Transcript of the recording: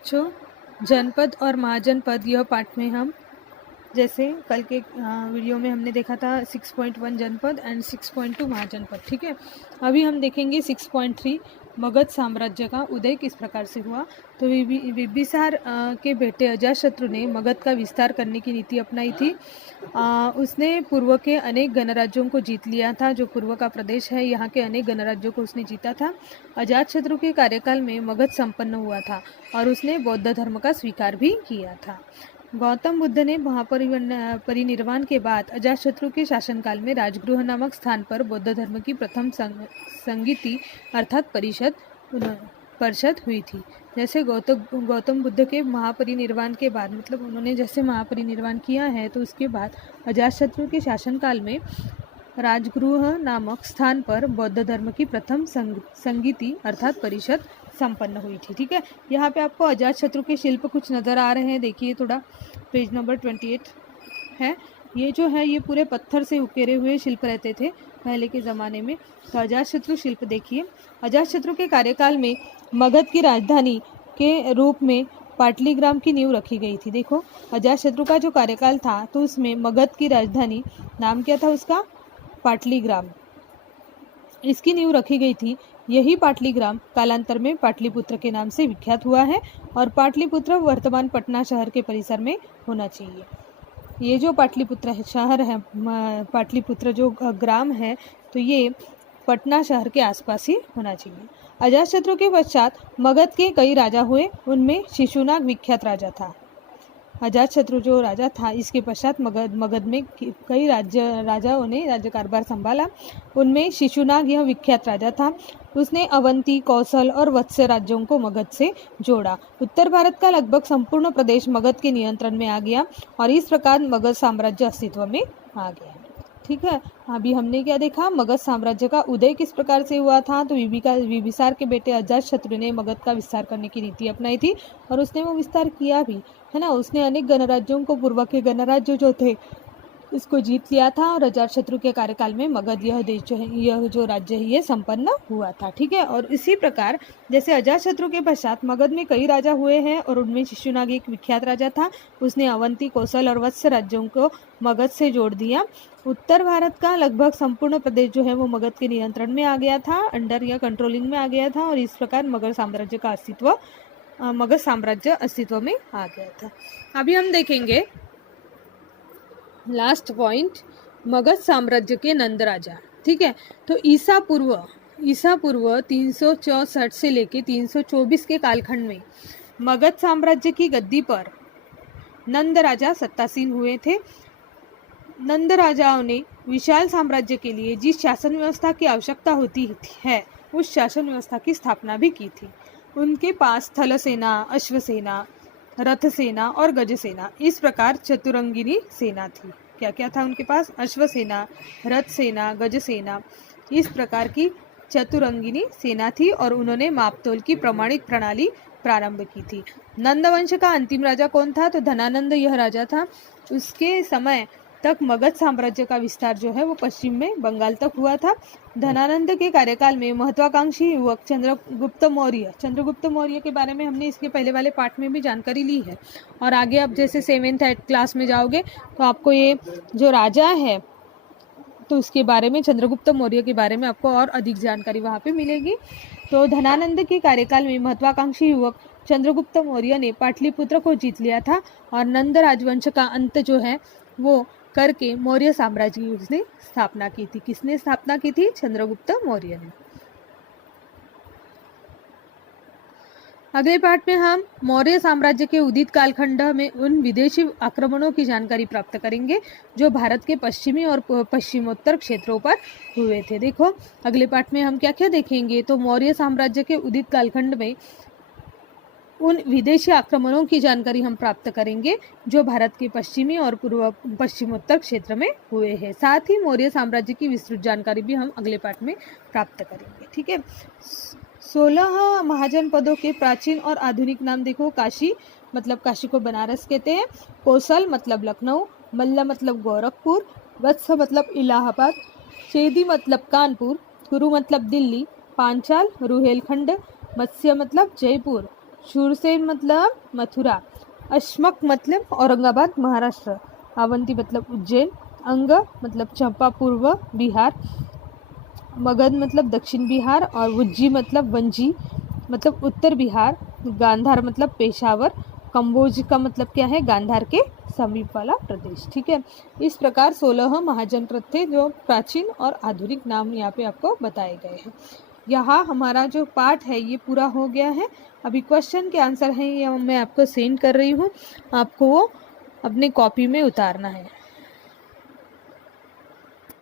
बच्चों, जनपद और महाजनपद यह पाठ में हम जैसे कल के वीडियो में हमने देखा था 6.1 जनपद एंड 6.2 महाजनपद। ठीक है, अभी हम देखेंगे 6.3 मगध साम्राज्य का उदय किस प्रकार से हुआ। तो बिंबिसार के बेटे अजातशत्रु ने मगध का विस्तार करने की नीति अपनाई थी। उसने पूर्व के अनेक गणराज्यों को जीत लिया था। जो पूर्व का प्रदेश है, यहाँ के अनेक गणराज्यों को उसने जीता था। अजातशत्रु के कार्यकाल में मगध संपन्न हुआ था और उसने बौद्ध धर्म का स्वीकार भी किया था। गौतम बुद्ध ने महापरिनिर्वाण के बाद अजातशत्रु के शासनकाल में राजगृह नामक स्थान पर बौद्ध धर्म की प्रथम संगीति अर्थात परिषद हुई थी। जैसे गौतम बुद्ध के महापरिनिर्वाण के बाद, मतलब उन्होंने जैसे महापरिनिर्वाण किया है, तो उसके बाद अजातशत्रु के शासनकाल में राजगृह नामक स्थान पर बौद्ध धर्म की प्रथम संगीति अर्थात परिषद संपन्न हुई थी। ठीक है, यहाँ पे आपको अजातशत्रु के शिल्प कुछ नज़र आ रहे हैं। देखिए थोड़ा, पेज नंबर 28 है। ये जो है ये पूरे पत्थर से उकेरे हुए शिल्प रहते थे पहले के ज़माने में। तो अजातशत्रु शिल्प देखिए। अजातशत्रु के कार्यकाल में मगध की राजधानी के रूप में पाटलीग्राम की नींव रखी गई थी। देखो, अजातशत्रु का जो कार्यकाल था तो उसमें मगध की राजधानी, नाम क्या था उसका? पाटलीग्राम, इसकी नींव रखी गई थी। यही पाटलीग्राम कालांतर में पाटलिपुत्र के नाम से विख्यात हुआ है और पाटलिपुत्र वर्तमान पटना शहर के परिसर में होना चाहिए। ये जो पाटलिपुत्र शहर है, पाटलिपुत्र जो ग्राम है, तो ये पटना शहर के आसपास ही होना चाहिए। अजातशत्रु के पश्चात मगध के कई राजा हुए, उनमें शिशुनाग विख्यात राजा था। अजातशत्रु जो राजा था, इसके पश्चात मगध में कई राजाओं ने राज्य कारभार संभाला। उनमें शिशुनाग यह विख्यात राजा था। उसने अवंती, कौशल और वत्स राज्यों को मगध से जोड़ा। उत्तर भारत का लगभग संपूर्ण प्रदेश मगध के नियंत्रण में आ गया और इस प्रकार मगध साम्राज्य अस्तित्व में आ गया। ठीक है, अभी हमने क्या देखा? मगध साम्राज्य का उदय किस प्रकार से हुआ था। तो बिंबिसार के बेटे अजातशत्रु ने मगध का विस्तार करने की नीति अपनाई थी और उसने वो विस्तार किया भी, है ना। उसने अनेक गणराज्यों को, पूर्व के गणराज्य जो थे, इसको जीत लिया था और अजातशत्रु के कार्यकाल में मगध यह देश जो है, यह जो राज्य है, ये संपन्न हुआ था। ठीक है, और इसी प्रकार जैसे अजातशत्रु के पश्चात मगध में कई राजा हुए हैं और उनमें शिशुनाग एक विख्यात राजा था। उसने अवंती, कौशल और वत्स राज्यों को मगध से जोड़ दिया। उत्तर भारत का लगभग संपूर्ण प्रदेश जो है वो मगध के नियंत्रण में आ गया था, अंडर या कंट्रोलिंग में आ गया था और इस प्रकार मगध साम्राज्य अस्तित्व में आ गया था। अभी हम देखेंगे लास्ट पॉइंट, मगध साम्राज्य के नंद राजा। ठीक है, तो ईसा पूर्व 364 से लेके 324 के कालखंड में मगध साम्राज्य की गद्दी पर नंद राजा सत्तासीन हुए थे। नंद राजाओं ने विशाल साम्राज्य के लिए जिस शासन व्यवस्था की आवश्यकता होती है, उस शासन व्यवस्था की स्थापना भी की थी। उनके पास थल सेना, अश्वसेना, रथ सेना और गज सेना, इस प्रकार चतुरंगिनी सेना थी। क्या क्या था उनके पास? अश्वसेना, रथ सेना, गज सेना, इस प्रकार की चतुरंगिनी सेना थी और उन्होंने मापतोल की प्रमाणित प्रणाली प्रारंभ की थी। नंद वंश का अंतिम राजा कौन था? तो धनानंद यह राजा था। उसके समय तक मगध साम्राज्य का विस्तार जो है वो पश्चिम में बंगाल तक हुआ था। धनानंद के कार्यकाल में महत्वाकांक्षी युवक चंद्रगुप्त मौर्य के बारे में हमने इसके पहले वाले पार्ट में भी जानकारी ली है और आगे आप जैसे 7th 8th क्लास में जाओगे तो आपको ये जो राजा है तो उसके बारे में, चंद्रगुप्त मौर्य के बारे में आपको और अधिक जानकारी वहाँ पे मिलेगी। तो धनानंद के कार्यकाल में महत्वाकांक्षी युवक चंद्रगुप्त मौर्य ने पाटलिपुत्र को जीत लिया था और नंद राजवंश का अंत जो है वो करके मौर्य साम्राज्य की उसने स्थापना की थी। किसने स्थापना की थी? चंद्रगुप्त मौर्य ने। अगले पार्ट में हम मौर्य साम्राज्य के उदित कालखंड में उन विदेशी आक्रमणों की जानकारी प्राप्त करेंगे जो भारत के पश्चिमी और पश्चिमोत्तर क्षेत्रों पर हुए थे। देखो, अगले पार्ट में हम क्या क्या देखेंगे। तो मौर्य साम्राज्य के उदित कालखंड में उन विदेशी आक्रमणों की जानकारी हम प्राप्त करेंगे जो भारत के पश्चिमी और पश्चिमोत्तर क्षेत्र में हुए हैं। साथ ही मौर्य साम्राज्य की विस्तृत जानकारी भी हम अगले पार्ट में प्राप्त करेंगे। ठीक है, 16 महाजनपदों के प्राचीन और आधुनिक नाम देखो। काशी मतलब काशी को बनारस कहते हैं, कौशल मतलब लखनऊ, मल्ल मतलब गोरखपुर, वत्स मतलब इलाहाबाद, चेदी मतलब कानपुर, कुरु मतलब दिल्ली, पांचाल रुहेलखंड, मत्स्य मतलब जयपुर, शूरसेन मतलब मथुरा, अश्मक मतलब औरंगाबाद महाराष्ट्र, अवंती मतलब उज्जैन, अंग मतलब चंपा पूर्व बिहार, मगध मतलब दक्षिण बिहार और वज्जी मतलब वंजी मतलब उत्तर बिहार, गांधार मतलब पेशावर, कंबोज का मतलब क्या है, गांधार के समीप वाला प्रदेश। ठीक है, इस प्रकार 16 महाजनपद थे जो प्राचीन और आधुनिक नाम यहाँ पे आपको बताए गए हैं। यहाँ हमारा जो पार्ट है ये पूरा हो गया है। अभी क्वेश्चन के आंसर हैं ये मैं आपको सेंड कर रही हूँ, आपको वो अपने कॉपी में उतारना है।